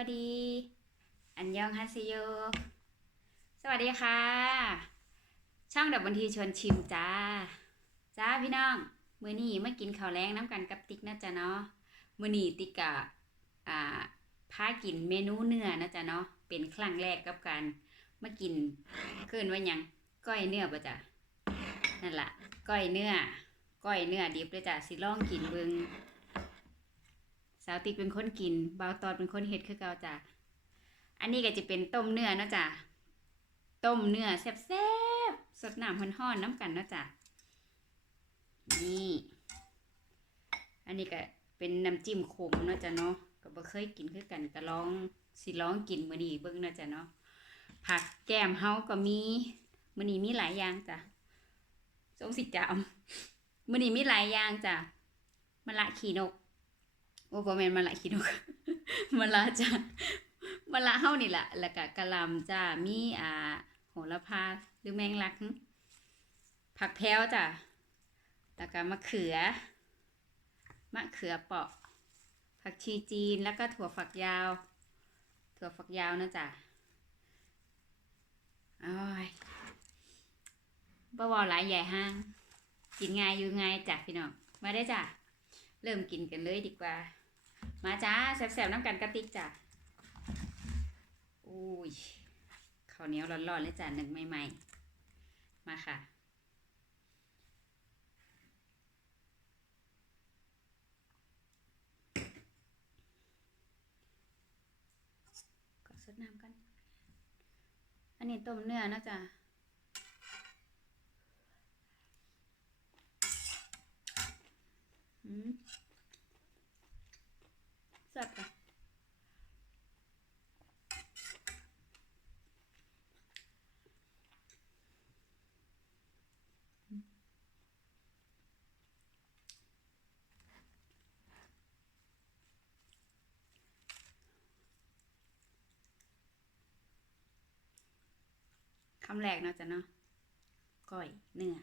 everybody อันยองฮัสโย สวัสดีค่ะ ช่องดับบันทีชวนชิมจ้า จ้าพี่น้อง มือนี้มากินข้าวแรงน้ำกันกับติ๊กนะจ๊ะเนาะ มือนี้ติ๊กกะอ่าพากินเมนูเนื้อนะจ๊ะเนาะ เป็นครั้งแรกกับการมากินเกินว่ายังก้อยเนื้อป่ะจ๊ะนั่นละก้อยเนื้อก้อยเนื้อดิบเลยจ้ะสิลองกินเบิง สาวติ๊กเป็นคนกินบาวตอนเป็นคนเฮ็ดคือเก่าจ้ะอันนี้ก็จะเป็นต้มเนื้อนะจ้ะต้มเนื้อแซ่บๆสดน้ำฮ้อนๆน้ำกันนะจ้ะนี่ อันนี้ก็เป็นน้ำจิ้มขมเนาะจ้ะเนาะก็บ่เคยกินคือกันก็ลองสิลองกินมื้อนี้เบิ่งเนาะจ้ะเนาะผักแก้มเฮาก็มีมื้อนี้มีหลายอย่างจ้ะสงสิจามมื้อนี้มีหลายอย่างจ้ะมะละขี้นก โอ้บ่แม่นมะละขี้นกมะละจ้ะมะละเฮานี่ล่ะแล้วก็กะหล่ำจ้ะมีอ่าโหระพาหรือแมงลัก ผักแพรวจ้ะแล้วก็มะเขือ มะเขือเปาะ ผักชีจีนแล้วก็ถั่วฝักยาว ถั่วฝักยาวนะจ้ะอ้อยบ่เว้าหลายใหญ่ห้าง กินง่ายอยู่ง่ายจ้ะพี่น้อง มาได้จ้ะ เริ่มกินกันเลยดีกว่า มาจ้าแซ่บๆน้ำกันกระติกจ้ะอุ้ยข้าวเหนียวร้อนๆเลยจ้ะหนึ่งใหม่ๆ มาค่ะ ก็สดน้ำกัน อันนี้ต้มเนื้อนะจ๊ะอืม แซ่บค่ะคำแรกเนาะจ๊ะเนาะก้อยเนื้อ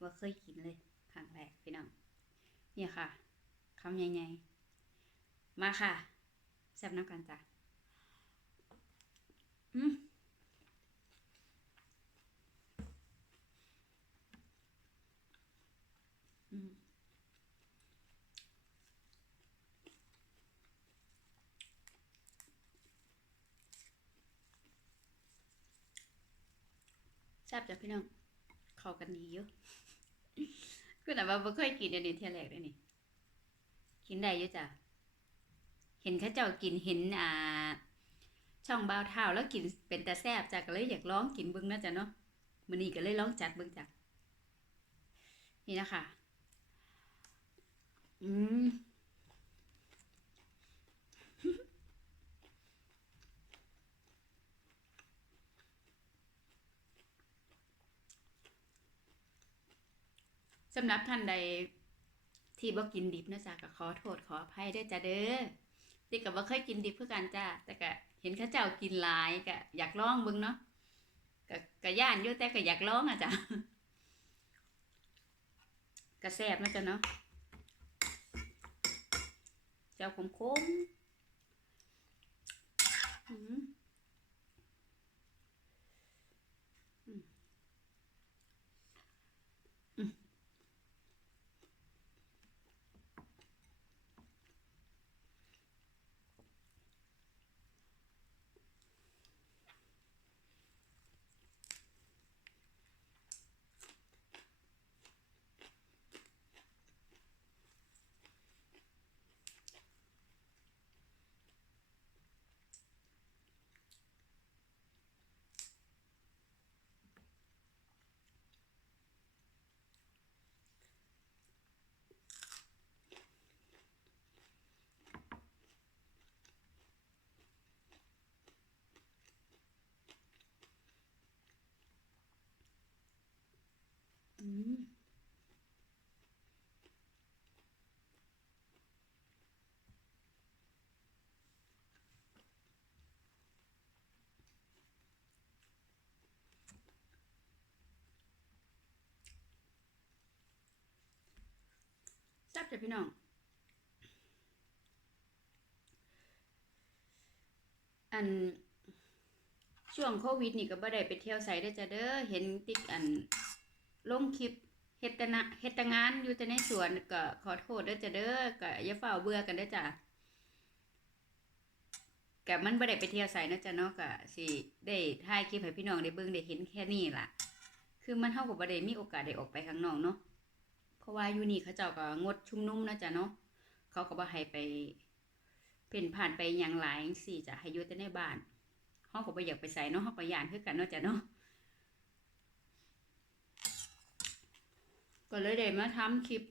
ว่าเคยกินเลยครั้งแรกพี่น้องเนี่ยค่ะคำใหญ่ๆ มาค่ะแซ่บน้ำกันจ้ะอืมอืมแซ่บจ้ะพี่น้องเข้ากันดีอยู่คือแต่ว่าบ่เคยกินเดี๋ยวนี้เทียแรกเด้วนี่กินได้อยู่จ้ะ เห็นเขาเจ้ากินเห็นอ่า ช่องบ่าวเท้าแล้วกินเป็นแต่แซ่บจ้ะก็เลยอยากลองกินเบิ่งนะจ้ะเนาะมื้อนี้ก็เลยลองจัดเบิ่งจ้ะนี่นะคะอืมสำหรับท่านใดที่บ่กินดิบนะจ๊ะก็ขอโทษขออภัยด้วยจ้ะเด้อ ติ๊กก็บ่เคยกินดิบเพื่อกันจ้ะแต่ก็เห็นเขาเจ้ากินหลายก็อยากลองบิ่งเนาะก็ก็ย่านอยู่แต่ก็อยากลองอะจ้ะก็แซ่บนะจ๊ะเนาะเจ้าขมคมอืม แซ่บจ้ะพี่น้อง อันช่วงโควิดนี่ก็บ่ได้ไปเที่ยวไสเด้จ้ะเด้อ เห็นติดอันลงคลิปเฮ็ดตนะเฮ็ดตงานอยู่แต่ในสวนก็ขอโทษเด้จ้ะเด้อก็อย่าเฝ้าเบื่อกันเด้จ้ะก็มันบ่ได้ไปเที่ยวไสเนาะจ้ะเนาะก็สิได้ถ่ายคลิปให้พี่น้องได้เบิ่งได้เห็นแค่นี้ล่ะ คือมันเฮาก็บ่ได้มีโอกาสได้ออกไปข้างนอกเนาะ เพราะว่าอยู่นี่เขาเจ้าก็งดชุมนุมนะจ้ะเนาะเขาก็บ่ให้ไปเพ่นผ่านไปอย่างหลายจั่งซี้จะให้อยู่แต่ในบ้านเฮาก็บ่อยากไปใส่เนาะเฮาก็ย่านคือกันเนาะจ้ะเนาะก็เลยได้มาทำคลิป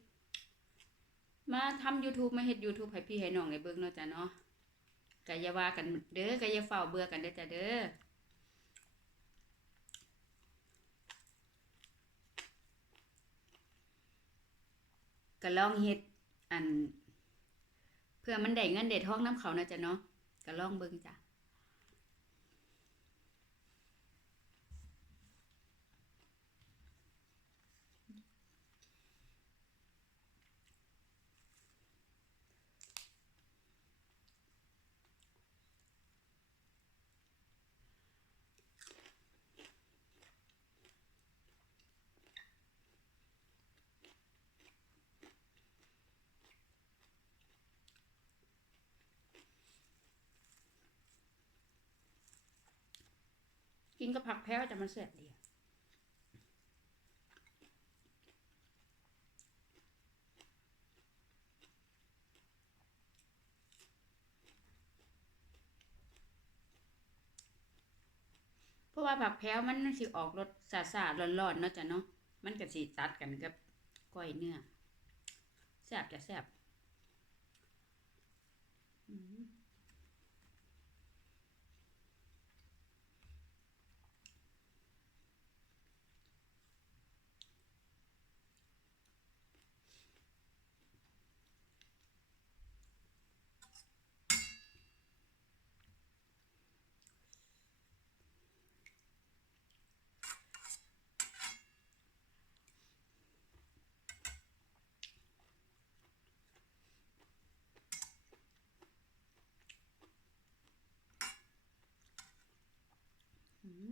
มาทำ YouTube มาเฮ็ด YouTube ให้พี่ให้น้องได้เบิ่งเนาะจ้ะเนาะก็อย่าว่ากันเด้อก็อย่าเฝ้าเบื่อกันเด้อจ้ะเด้อ ก็ลองเฮ็ดอัน เพื่อมันได้เงินเด้ทองน้ำเขานะจ๊ะเนาะก็ลองเบิ่งจ้ะ กินกับผักแพ้วแต่มันแซ่บดีเพราะว่าผักแพ้วมันสิออกรสสาๆร้อนๆเนาะจ้ะเนาะมันก็สิตัดกันกับก้อยเนื้อแซ่บจะแซ่บอืม อืม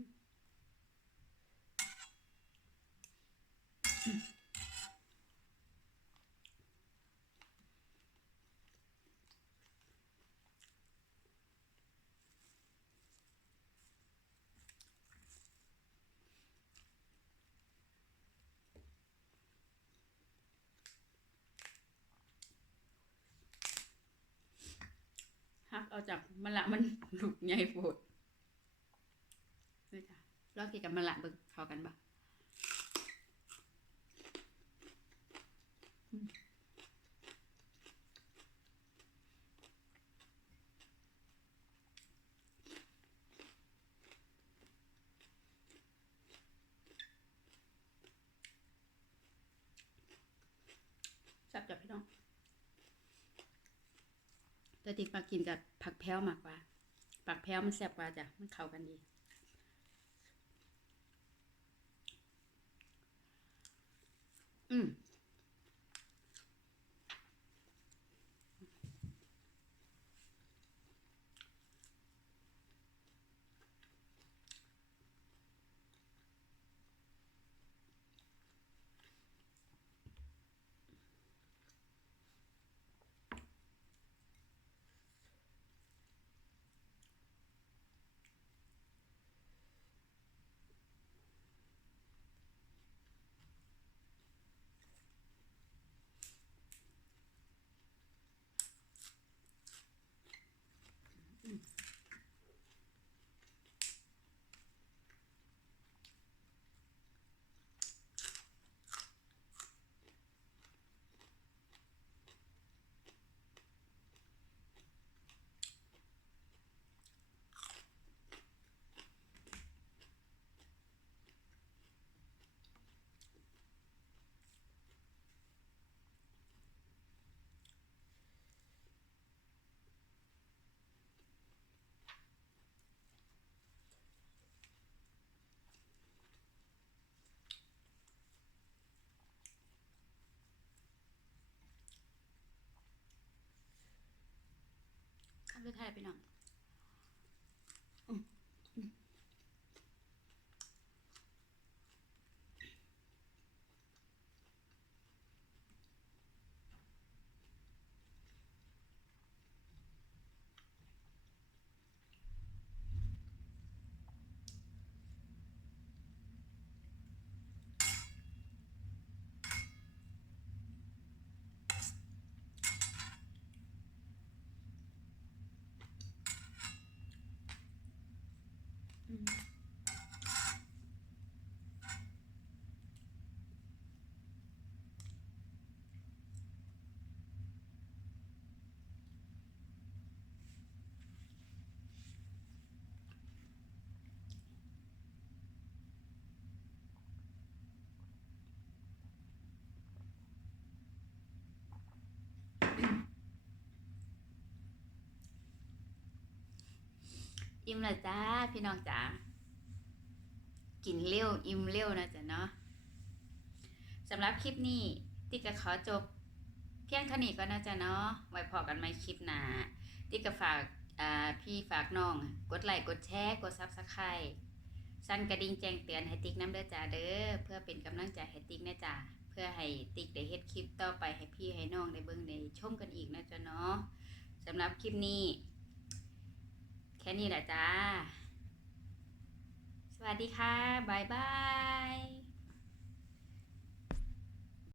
หัก เอาจากมะละมันลูกใหญ่โพดด้วยจ้ะลองกินกับมะละเบิ่งเข้ากันบ่อืมแซ่บจ้ะพี่น้อง แต่ติกมากินกับผักแพ้วมากกว่า ผักแพ้วมันแซ่บกว่าจ้ะ มันเข้ากันดีอืม ข้าวไท อิ่มละจ้าพี่น้องจ๋ากินเร็วอิ่มเร็วนะจ๊ะเนาะสำหรับคลิปนี้ติ๊กก็ขอจบ เพียงเท่านี้ก็น่าจะเนาะไว้พอกันใหม่คลิปหนาติ๊กก็ฝากพี่ฝากน้อง กดไลค์กดแชร์กดซับสไครต์สั่นกระดิ่งแจ้งเตือนให้ติ๊กน้ำเด้อจ้าเด้อเพื่อเป็นกำลังใจให้ติ๊กนะจ้าเพื่อให้ติ๊กได้เฮ็ดคลิปต่อไปให้พี่ให้น้องได้เบิ่งได้ชมกันอีกนะจ๊ะเนาะสำหรับคลิปนี้ ค่นี้แหละจ้า สวัสดีค่ะบายบาย